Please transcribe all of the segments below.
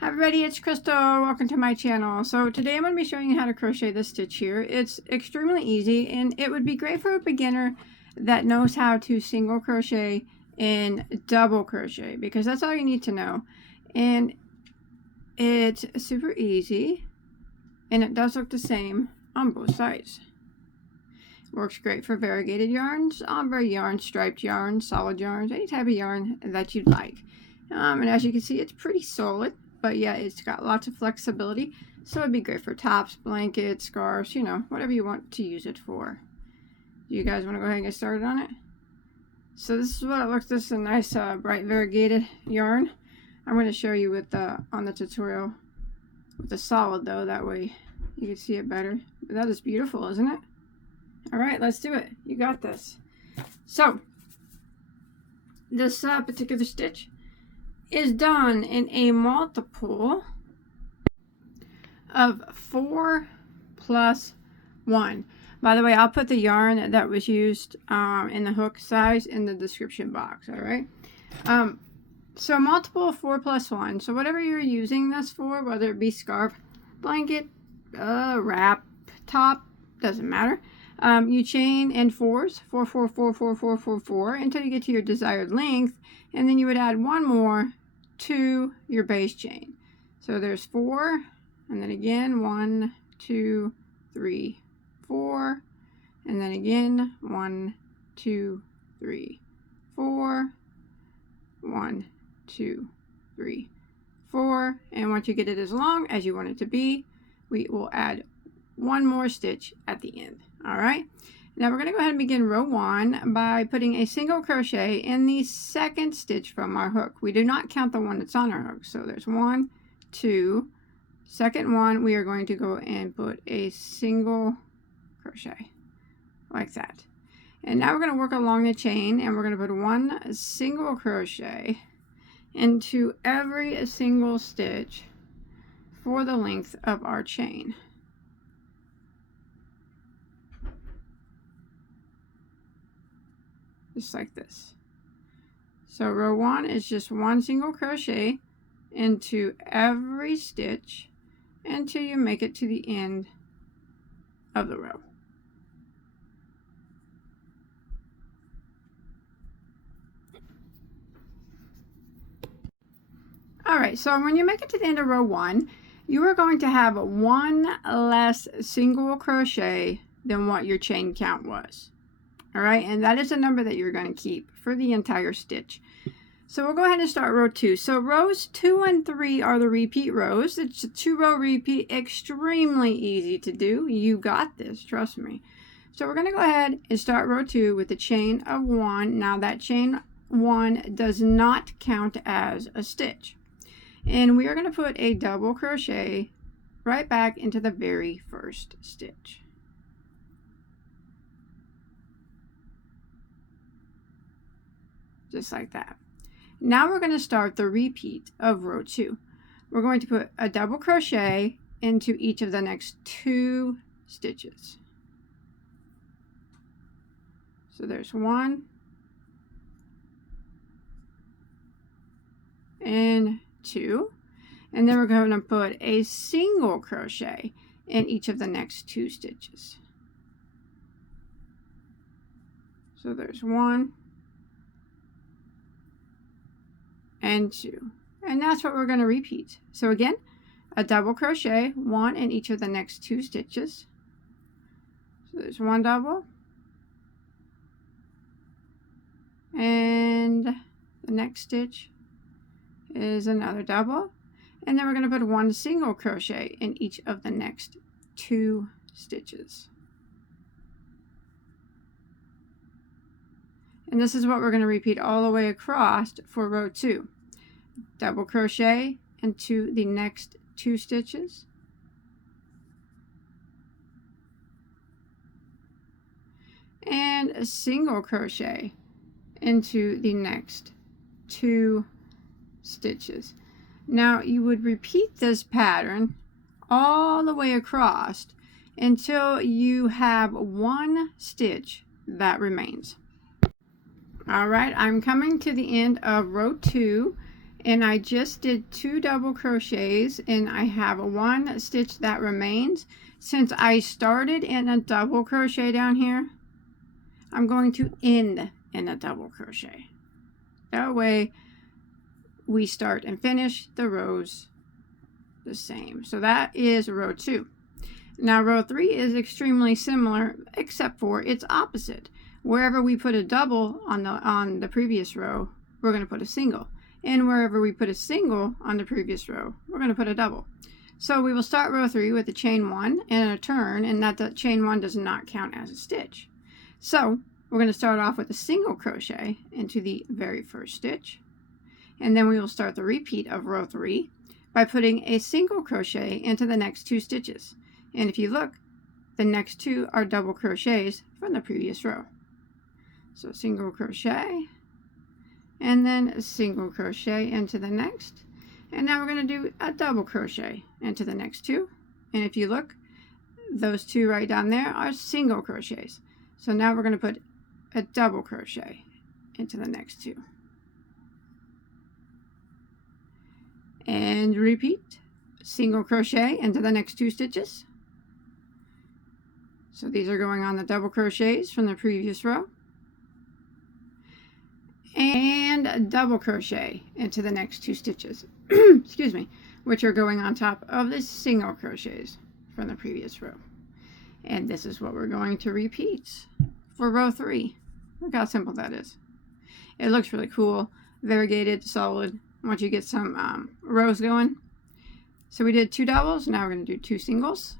Hi everybody, it's Crystal. Welcome to my channel. So today I'm going to be showing you how to crochet this stitch here. It's extremely easy and it would be great for a beginner that knows how to single crochet and double crochet, because that's all you need to know. And it's super easy and it does look the same on both sides. Works great for variegated yarns, ombre yarns, striped yarns, solid yarns, any type of yarn that you'd like. And as you can see, it's pretty solid. But yeah, it's got lots of flexibility, so it'd be great for tops, blankets, scarves, you know, whatever you want to use it for. Do you guys want to go ahead and get started on it? So this is what it looks. This is a nice bright variegated yarn. I'm going to show you with on the tutorial with the solid though, that way you can see it better. But that is beautiful, isn't it? All right, let's do it. You got this. So this particular stitch is done in a multiple of 4 plus 1. By the way, I'll put the yarn that was used in the hook size in the description box. All right. So multiple of 4 plus 1. So whatever you're using this for, whether it be scarf, blanket, wrap, top, doesn't matter. You chain in 4s, 4, 4, 4, 4, 4, 4, 4, until you get to your desired length, and then you would add one more to your base chain. So there's 4, and then again 1, 2, 3, 4, and then again 1, 2, 3, 4, 1, 2, 3, 4, and once you get it as long as you want it to be, we will add one more stitch at the end. All right, now we're going to go ahead and begin row 1 by putting a single crochet in the second stitch from our hook. We do not count the one that's on our hook. So there's 1, 2, second one, we are going to go and put a single crochet like that. And now we're going to work along the chain, and we're going to put one single crochet into every single stitch for the length of our chain. Just like this. So row 1 is just one single crochet into every stitch until you make it to the end of the row. Alright, so when you make it to the end of row 1, you are going to have one less single crochet than what your chain count was. All right, and that is a number that you're going to keep for the entire stitch. So we'll go ahead and start row 2. So rows 2 and 3 are the repeat rows. It's a 2-row repeat, extremely easy to do. You got this, trust me. So we're going to go ahead and start row 2 with a chain of 1. Now that chain 1 does not count as a stitch. And we are going to put a double crochet right back into the very first stitch. Just like that. Now we're going to start the repeat of row 2. We're going to put a double crochet into each of the next 2 stitches. So there's 1 and 2, and then we're going to put a single crochet in each of the next 2 stitches. So there's 1 and 2, and that's what we're going to repeat. So again, a double crochet, 1 in each of the next 2 stitches. So there's 1 double, and the next stitch is another double, and then we're going to put 1 single crochet in each of the next 2 stitches. And this is what we're going to repeat all the way across for row 2. Double crochet into the next 2 stitches. And a single crochet into the next 2 stitches. Now you would repeat this pattern all the way across until you have 1 stitch that remains. All right, I'm coming to the end of row 2, and I just did 2 double crochets, and I have 1 stitch that remains. Since I started in a double crochet down here, I'm going to end in a double crochet. That way we start and finish the rows the same. So that is row 2. Now row 3 is extremely similar, except for it's opposite. Wherever we put a double on the previous row, we're going to put a single. And wherever we put a single on the previous row, we're going to put a double. So we will start row 3 with a chain 1 and a turn, and that chain 1 does not count as a stitch. So we're going to start off with a single crochet into the very first stitch, and then we will start the repeat of row 3 by putting a single crochet into the next 2 stitches. And if you look, the next 2 are double crochets from the previous row. So single crochet, and then a single crochet into the next, and now we're going to do a double crochet into the next 2. And if you look, those 2 right down there are single crochets. So now we're going to put a double crochet into the next 2, and repeat, single crochet into the next 2 stitches. So these are going on the double crochets from the previous row, and a double crochet into the next 2 stitches excuse me, which are going on top of the single crochets from the previous row. And this is what we're going to repeat for row 3. Look how simple that is. It looks really cool, variegated, solid once you get some rows going. So we did 2 doubles, now we're going to do 2 singles.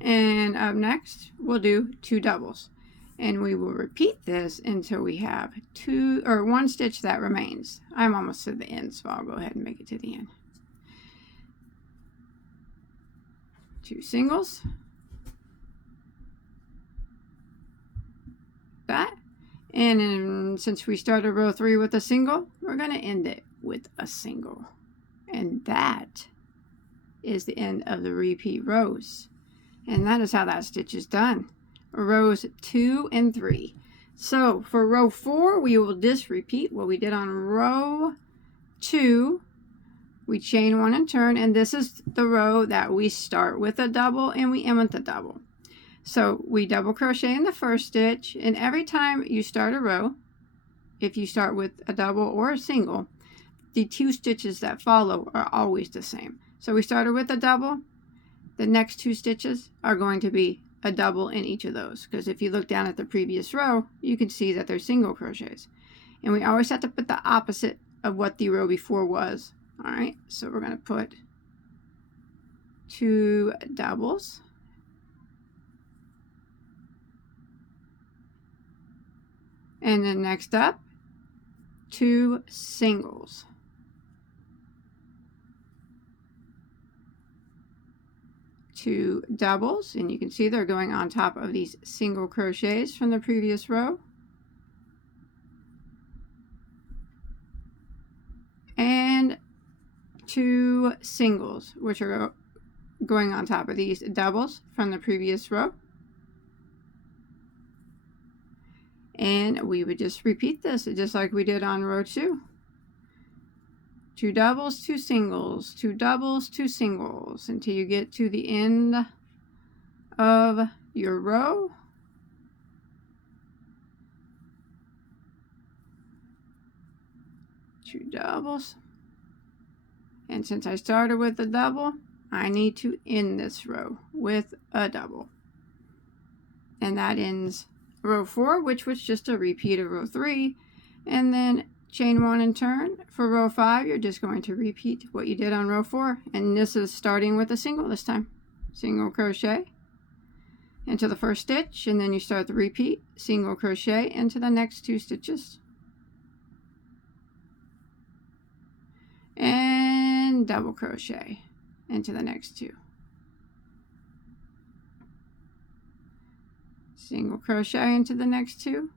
And up next, we'll do 2 doubles. And we will repeat this until we have 1 stitch that remains. I'm almost to the end, so I'll go ahead and make it to the end. 2 singles. That. And then, since we started row 3 with a single, we're going to end it with a single. And that is the end of the repeat rows. And that is how that stitch is done. Rows 2 and 3. So for row 4, we will just repeat what we did on row 2. We chain 1 and turn, and this is the row that we start with a double and we end with a double. So we double crochet in the first stitch, and every time you start a row, if you start with a double or a single, the 2 stitches that follow are always the same. So we started with a double, the next 2 stitches are going to be a double in each of those, because if you look down at the previous row, you can see that they're single crochets. And we always have to put the opposite of what the row before was. All right, so we're going to put 2 doubles, and then next up, 2 singles, 2 doubles, and you can see they're going on top of these single crochets from the previous row, and 2 singles, which are going on top of these doubles from the previous row. And we would just repeat this just like we did on row 2. 2 doubles, 2 singles, 2 doubles, 2 singles, until you get to the end of your row. Two doubles. And since I started with a double, I need to end this row with a double. And that ends row 4, which was just a repeat of row 3. And then chain 1 and turn. For row 5, you're just going to repeat what you did on row 4. And this is starting with a single this time. Single crochet into the first stitch, and then you start the repeat, single crochet into the next 2 stitches. And double crochet into the next 2. Single crochet into the next 2.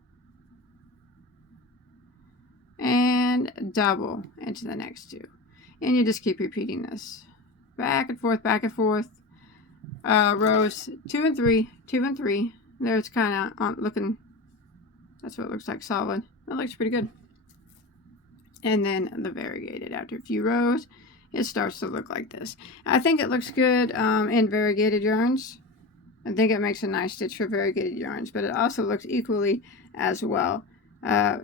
And double into the next 2. And you just keep repeating this. Back and forth, back and forth. Rows 2 and 3, 2 and 3. There it's kind of looking That's what it looks like, solid. That looks pretty good. And then the variegated, after a few rows, it starts to look like this. I think it looks good in variegated yarns. I think it makes a nice stitch for variegated yarns, but it also looks equally as well a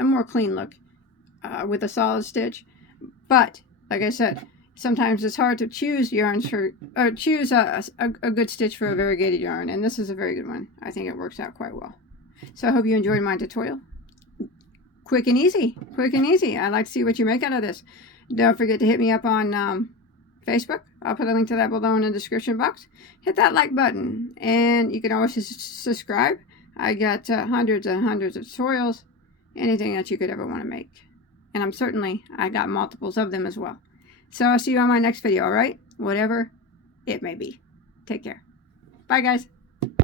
more clean look with a solid stitch. But like I said, sometimes it's hard to choose yarns for, or choose a good stitch for a variegated yarn, and this is a very good one. I think it works out quite well. So I hope you enjoyed my tutorial. Quick and easy, quick and easy. I'd like to see what you make out of this. Don't forget to hit me up on Facebook. I'll put a link to that below in the description box. Hit that like button, and you can always subscribe. I got hundreds and hundreds of tutorials, anything that you could ever want to make. And I got multiples of them as well. So I'll see you on my next video, alright? Whatever it may be. Take care. Bye, guys.